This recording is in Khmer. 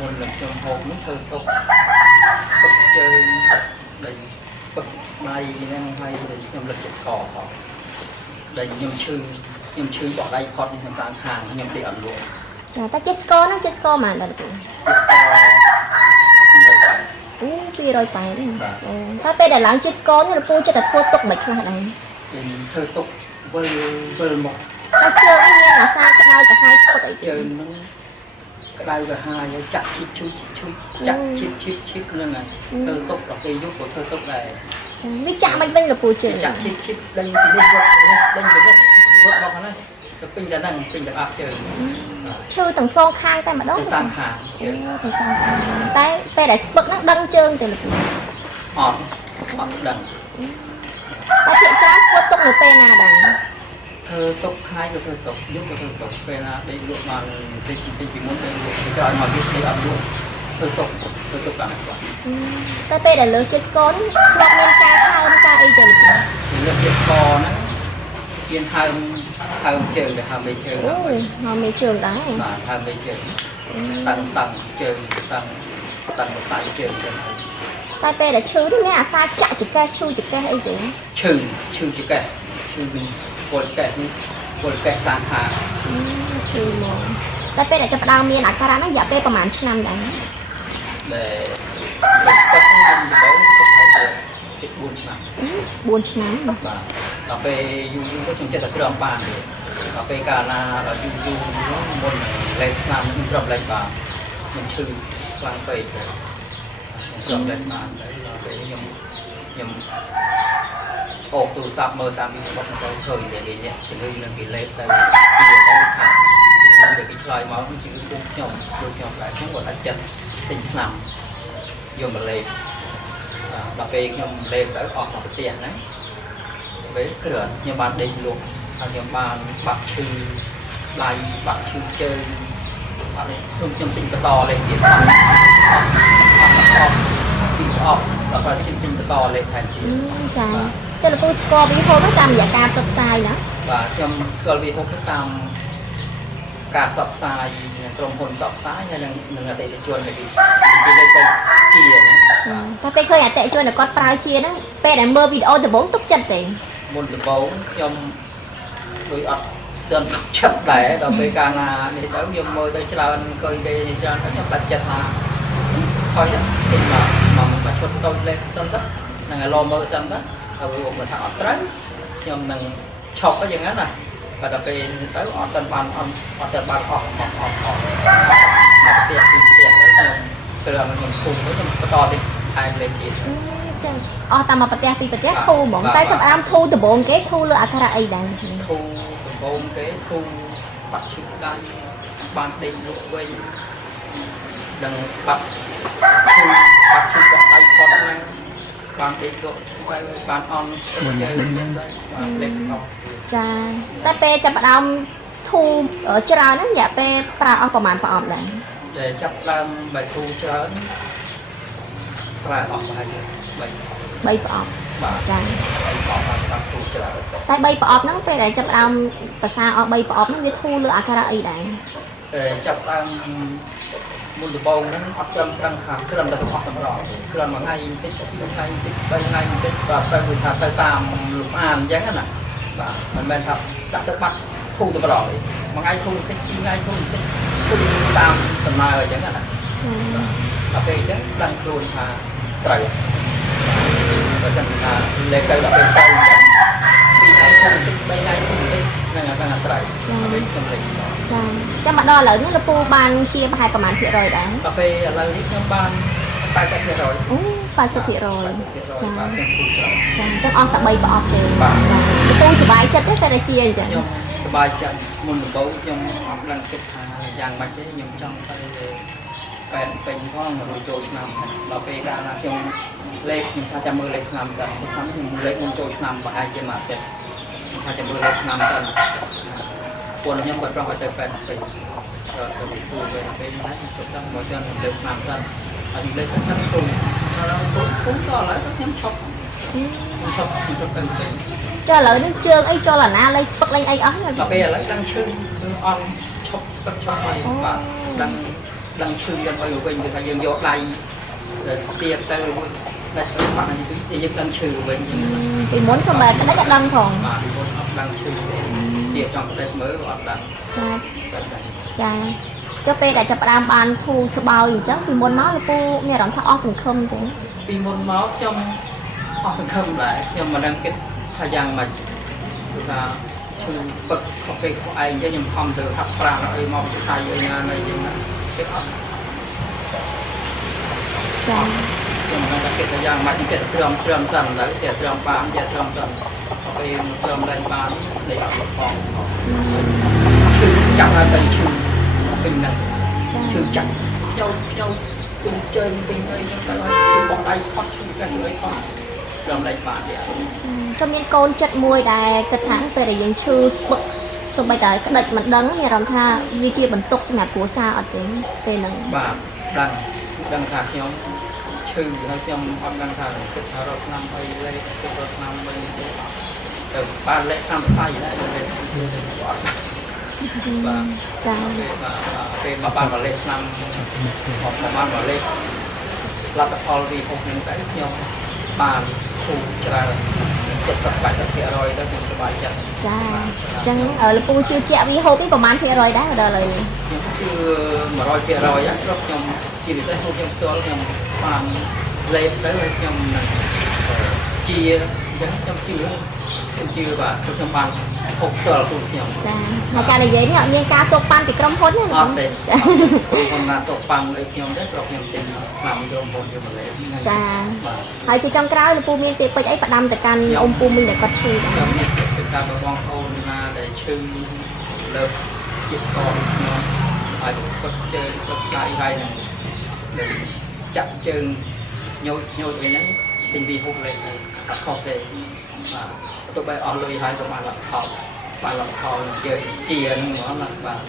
មុននឹងខ្ញុំហូបនោះធ្វើទុកស្ពឹកជើងដែលស្ពឹកដៃហ្នឹងហើយខ្ញុំលឹកជាស្ករផងដែលខ្ញុំឈឺបោះដៃផុតក្នុងសាងខាងខ្ញុំទីអត់លក់ចាតែជាស្ករហ្នឹងជាស្ករហ្មងដល់ពូ280អូ280តែពេលដែលឡើងជាស្ករនេះលពូចិត្តតែធ្វើទុកមិនខ្លះដែរខ្ញុំធ្វើទុកវិលមកតែជើងនេះមានអាសាក្តៅទៅហើយស្ពឹកអីជើងហ្នឹងក្តៅទៅហើយចាក់ឈីបឈចាក់ឈីបហ្នឹងហើយធ្វើទុកដល់ពេលយប់ក៏ធ្វើទុកដែរវាចាក់មិនវិញលពូជើងចាក់ឈីបដេញពីនេះរត់មកហ្នឹងទៅពេញតែហ្នឹងពេញតែអត់ជើងឈឺទាំងសងខាងតែម្ដងទាំងសងខាងទាំងសងខាងតែពេលដែលស្ពឹកហ្នឹងដឹងជើងទៅលពូអត់ដឹងតែភាគច្រើនធ្វើទុកនៅពេលណាដែរធ្វើទុកថ្ងៃក៏ធ្វើទុកយប់ក៏ធ្វើទុកពេលណាដេកលក់បានតិចពីមុនដេកលក់គេឲ្យមកយប់ដេកអត់លក់ធ្វើទុកតាមគាត់តែពេលដែលលើកជាស្ករនេះធ្លាប់មានការហើមការអីទៅលពូលើកជាស្ករហ្នឹងមានហើមជើងទៅហើមមេជើងហើមមេជើងដែរបាទហើមមេជើងតាំងជើងតាំងម្សៅជើងទៅតែពេលដែលឈឺនេះមានអាសាចាក់ចកេះឈឺចកេះអីចឹងឈឺចកេះឈឺវិញពលកេះនេះពលកេះសាងខាងឈឺមកតែពេលដែលចាប់ផ្ដើមមានអាការៈហ្នឹងរយៈពេលប្រហែលឆ្នាំដែរដែលទឹកខ្ញុំដំបូងទុកឲ្យទៅ4ឆ្នាំ4ឆ្នាំបាទដល់ពេលយូរទៅខ្ញុំចិត្តតែក្រំបានទេដល់ពេលកាលណាដល់យូរមុនលេខឆ្នាំខ្ញុំត្រឹមលេខបានខ្ញុំឈឺខ្លាំងពេកខ្ញុំត្រឹមលេខបានដល់ពេលខ្ញុំអូទូរស័ព្ទមើលតាម Facebook ទៅឃើញតែគេអ្នកជំងឺនឹងគេលេខទៅពីទៅថាជំងឺដែលគេឆ្លើយមកគឺជំងឺពួកខ្ញុំដែរខ្ញុំគាត់អាចចិត្តទិញថ្នាំយកមកលេខដល់ពេលខ្ញុំលេខទៅអស់មកផ្ទះហ្នឹងពេលគ្រឿនខ្ញុំបានដេកលក់ហើយខ្ញុំបានបាក់ឈឺដៃបាក់ឈឺជើងអត់នេះខ្ញុំទិញបន្តលេខទៀតអត់ពីអស់ដល់ពេលខ្ញុំទិញបន្តលេខថែមទៀតចាចុះលោកពូស្គាល់វីហូបតាមរយៈការផ្សព្វផ្សាយណាបាទខ្ញុំស្គាល់វីហូបតាមការផ្សព្វផ្សាយក្រុមហ៊ុនផ្សព្វផ្សាយហើយនឹងអតិថិជនដែលគេលេខទៅជាណាតែពេលឃើញអតិថិជនគាត់ប្រើជាហ្នឹងពេលដែលមើលវីដេអូដំបូងទុកចិត្តទេមុនដំបូងខ្ញុំដូចអត់ទាន់ទុកចិត្តដែរដល់ពេលកាលណានេះទៅខ្ញុំមើលទៅច្រើនឃើញគេច្រើនខ្ញុំបាត់ចិត្តថាហើយគេមកឈុតតូចលេខសិនទៅនឹងឲ្យលោមើលសិនទៅហើយវាមកថាអត់ត្រូវខ្ញុំនឹងឈប់អីយ៉ាងហ្នឹងណាបាទដល់ពេលទៅអត់ទាន់បានអស់មកផ្ទះពីផ្ទះទៅខ្ញុំគ្រឿងខ្ញុំធុំទៅខ្ញុំបន្តទៅថែមលេខទៀតចឹងអស់តាមមកផ្ទះពីផ្ទះធូរហ្មងតែចាប់អារម្មណ៍ធូរដំបូងគេធូរលើអាការៈអីដែរធូរដំបូងគេធូរបាត់ឈឺដៃបានដេកលក់វិញនឹងបាត់ឈឺបោះដៃផុតហ្នឹងបានដេកលក់ទៅបានអន់ស្ទើរយើងបានលេខអស់ចាតែពេលចាប់ផ្ដើមធូរច្រើនហ្នឹងរយៈពេលប្រើអស់ប្រហែលប្រអប់ដែរតែចាប់ផ្ដើមបែបធូរច្រើនប្រើអស់ប្រហែល3ប្រអប់ចា3ប្រអប់បានធូរច្រើនតែ3ប្រអប់ហ្នឹងពេលដែលចាប់ផ្ដើមភាសាអស់3ប្រអប់ហ្នឹងវាធូរលើអាការៈអីដែរចាប់ផ្ដើមមុនដំបូងហ្នឹងអត់ត្រឹមថាត្រឹមតែអស់សម្រស់គ្រាន់មួយថ្ងៃបន្តិច2ថ្ងៃបន្តិច3ថ្ងៃបន្តិចបាទទៅគឺថាទៅតាមលំអានអញ្ចឹងណាបាទមិនមែនថាដាក់ទៅបាត់ធូរទៅម្ដងទេមួយថ្ងៃធូរបន្តិច2ថ្ងៃធូរបន្តិចធូរតាមដំណើរអញ្ចឹងណាចាដល់ពេលអញ្ចឹងដឹងខ្លួនថាត្រូវបើសិនថាលេខទៅដល់ពេលទៅអញ្ចឹង2ថ្ងៃធូរបន្តិច3ថ្ងៃធូរបន្តិចហ្នឹងអាត្រូវដល់ពេលខ្ញុំលេខចាចាំមកដល់ឥឡូវនេះលពូបានជាប្រហែលប្រហែលភាគរយដែរដល់ពេលឥឡូវនេះខ្ញុំបាន80%អូ80%ចាខ្ញុំធូរច្រើនចាអញ្ចឹងអស់តែ3ប្រអប់ទេចាលពូសប្បាយចិត្តទេតែជាអញ្ចឹងខ្ញុំសប្បាយចិត្តមុនដំបូងខ្ញុំអត់ដឹងគិតថាយ៉ាងម៉េចទេខ្ញុំចង់ទៅពេញផងរួចចូលឆ្នាំដល់ពេលកាលណាខ្ញុំលេខខ្ញុំថាចាំមើលលេខឆ្នាំសិនខ្ញុំលេខមុនចូលឆ្នាំប្រហែលជាមួយអាទិត្យថាចាំមើលលេខឆ្នាំសិនពួកខ្ញុំក៏ប្រោះឲ្យទៅពេញទៅវិសួរវិញពេលណាខ្ញុំចង់មកទៅលេខឆ្នាំសិនហើយលេខឆ្នាំធំដល់ធំក៏ឥឡូវខ្ញុំឈប់ទៅពេញចាឥឡូវនេះជើងអីចូលអាណាលេងស្ពឹកលេងអីអស់ដល់ពេលឥឡូវដឹងឈឺអន់ឈប់ស្ពឹកឈប់ហើយបាទដឹង đang chư đang quay về người ta dương giọt đầy tiệc tới rồi đặt cái mặt này thì dương đang chư về nhưng vì muốn xong mà cái đấy là đâm thòng mà muốn đang chư để tiệc trong cái mới của ông đang cha cho pe đã chập đam bàn thu sờ baoอยู่chắc vì muốn nói là cô nghe đón thọ phần không thế vì muốn máu trong họ sẽ không lại nhưng mà đang cái thời gian mà là chư bậc cà phê của anh cho nhưng không từ học ra rồi mong cái sai ở nhà này nhưng mà cái ông cha nhưng mà đang cái thời gian mà những cái trường dần đấy cái trường bán cái trường dần cà phê trường lên bán để học còn từ chẳng là từ chư mình là chư chẳng nhau tình chơi tình ơi nhưng mà chư bỏ đây thoát chư cái người con trường lên bán vậy cho nên con chặt môi đài kịch hãng về để dân chư bực xong bây giờ cái đợt mặt đắng nghe đòn tha như chia bẩn tục xem nhạc của sao ở tiếng về nắng và đang thả nhóm chư hay trong họ đang thả cái thả rốt năm bay lên cái rốt năm bay từ ba lệ năm sai đấy và cha về mà ban vào lên năm hoặc là ban vào lên là tập all vì một những cái nhóm bàn thủ raจะสับไปสับเพียรอยก็สบายใจ cha chẳng ở là pu chưa chẹo với hộp cáiประมาณเพียรอยได้ởเลย nhưng chưa mà roi พียรอยá rất nhom chỉ vì sao không nhomตัวnhom bàn lên tới nhom chia nhom chia và nhom bàn hộpตัวlà hộp nhom ចាមកការនិយាយនេះអត់មានការសោកប៉ាន់ពីក្រុមហ៊ុនទេ អត់ទេខ្ញុំណាសោកប៉ាំងដូចខ្ញុំទេព្រោះខ្ញុំទិញតាមក្រុមហ៊ុនយកមកលេង ចាហើយជាចុងក្រោយលោកពូមានពាក្យពេចន៍អីផ្ដាំទៅកាន់អ៊ំពូមីងដែលគាត់ឈឺដែរ ខ្ញុំមានប្រសិទ្ធភាពបងប្អូនណាដែលឈឺលើកជាស្គរខ្ញុំហើយស្ពឹកជើងស្ពឹកដៃហើយនឹងចាក់ជើងញូតអីហ្នឹងទិញពីហូបលេងទៅអត់ខុសទេបាទទៅបែរអស់លុយហើយក៏បានលទ្ធផលយើងជាហ្នឹងហ្មងបាទ